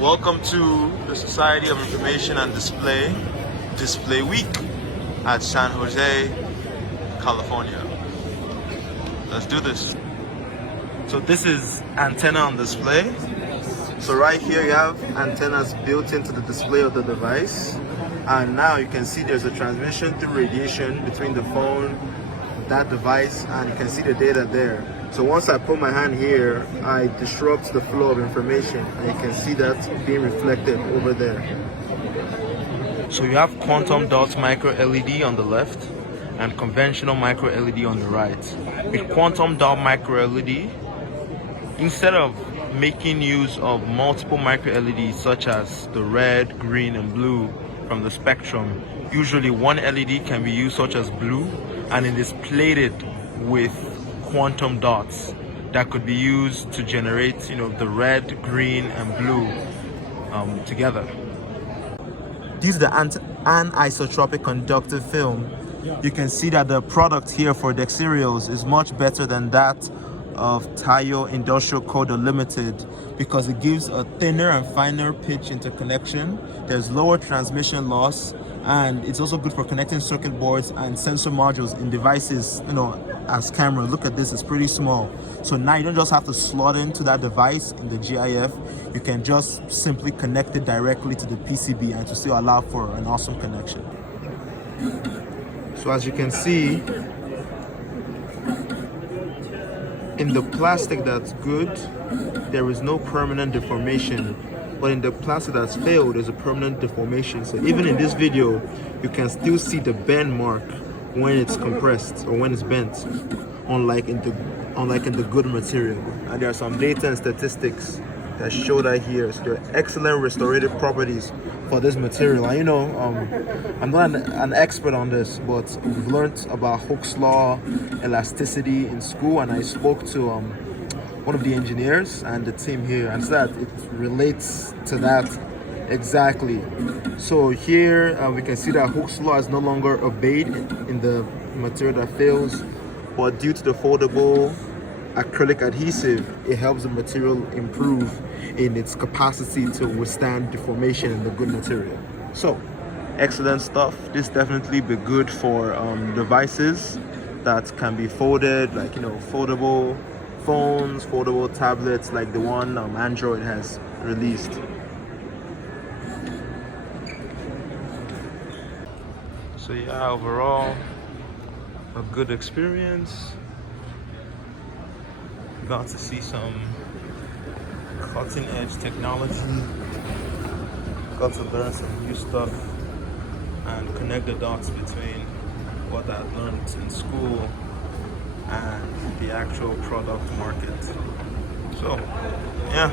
Welcome to the Society of Information and Display Week at San Jose, California. Let's do this. So this is antenna on display. So right here you have antennas built into the display of the device, and now you can see there's a transmission through radiation between the phone, that device, and you can see the data there. So once I put my hand here, I disrupt the flow of information, and you can see that being reflected over there. So you have quantum dot micro LED on the left and conventional micro LED on the right. With quantum dot micro LED, instead of making use of multiple micro LEDs such as the red, green, and blue from the spectrum, usually one LED can be used such as blue, and it is plated with quantum dots that could be used to generate, the red, green, and blue together. This is the anisotropic conductive film. You can see that the product here for Dexerials is much better than that of Tayo Industrial Code Limited because it gives a thinner and finer pitch interconnection. There's lower transmission loss, and it's also good for connecting circuit boards and sensor modules in devices, as camera. Look at this, it's pretty small. So now you don't just have to slot into that device in the GIF. You can just simply connect it directly to the PCB and to still allow for an awesome connection. So as you can see, in the plastic that's good, there is no permanent deformation. But in the plastic that's failed, there's a permanent deformation. So even in this video, you can still see the bend mark when it's compressed or when it's bent, unlike in the good material. And there are some data and statistics that show that here. So there are excellent restorative properties for this material. And I'm not an expert on this, but we've learned about Hooke's law, elasticity in school, and I spoke to one of the engineers and the team here, and so that it relates to that exactly. So here we can see that Hooke's law is no longer obeyed in the material that fails, but due to the foldable acrylic adhesive, it helps the material improve in its capacity to withstand deformation in the good material. So excellent stuff. This definitely be good for devices that can be folded, like foldable phones, foldable tablets, like the one Android has released. So yeah, overall a good experience. Got to see some cutting edge technology, got to learn some new stuff and connect the dots between what I learned in school and the actual product market. So yeah.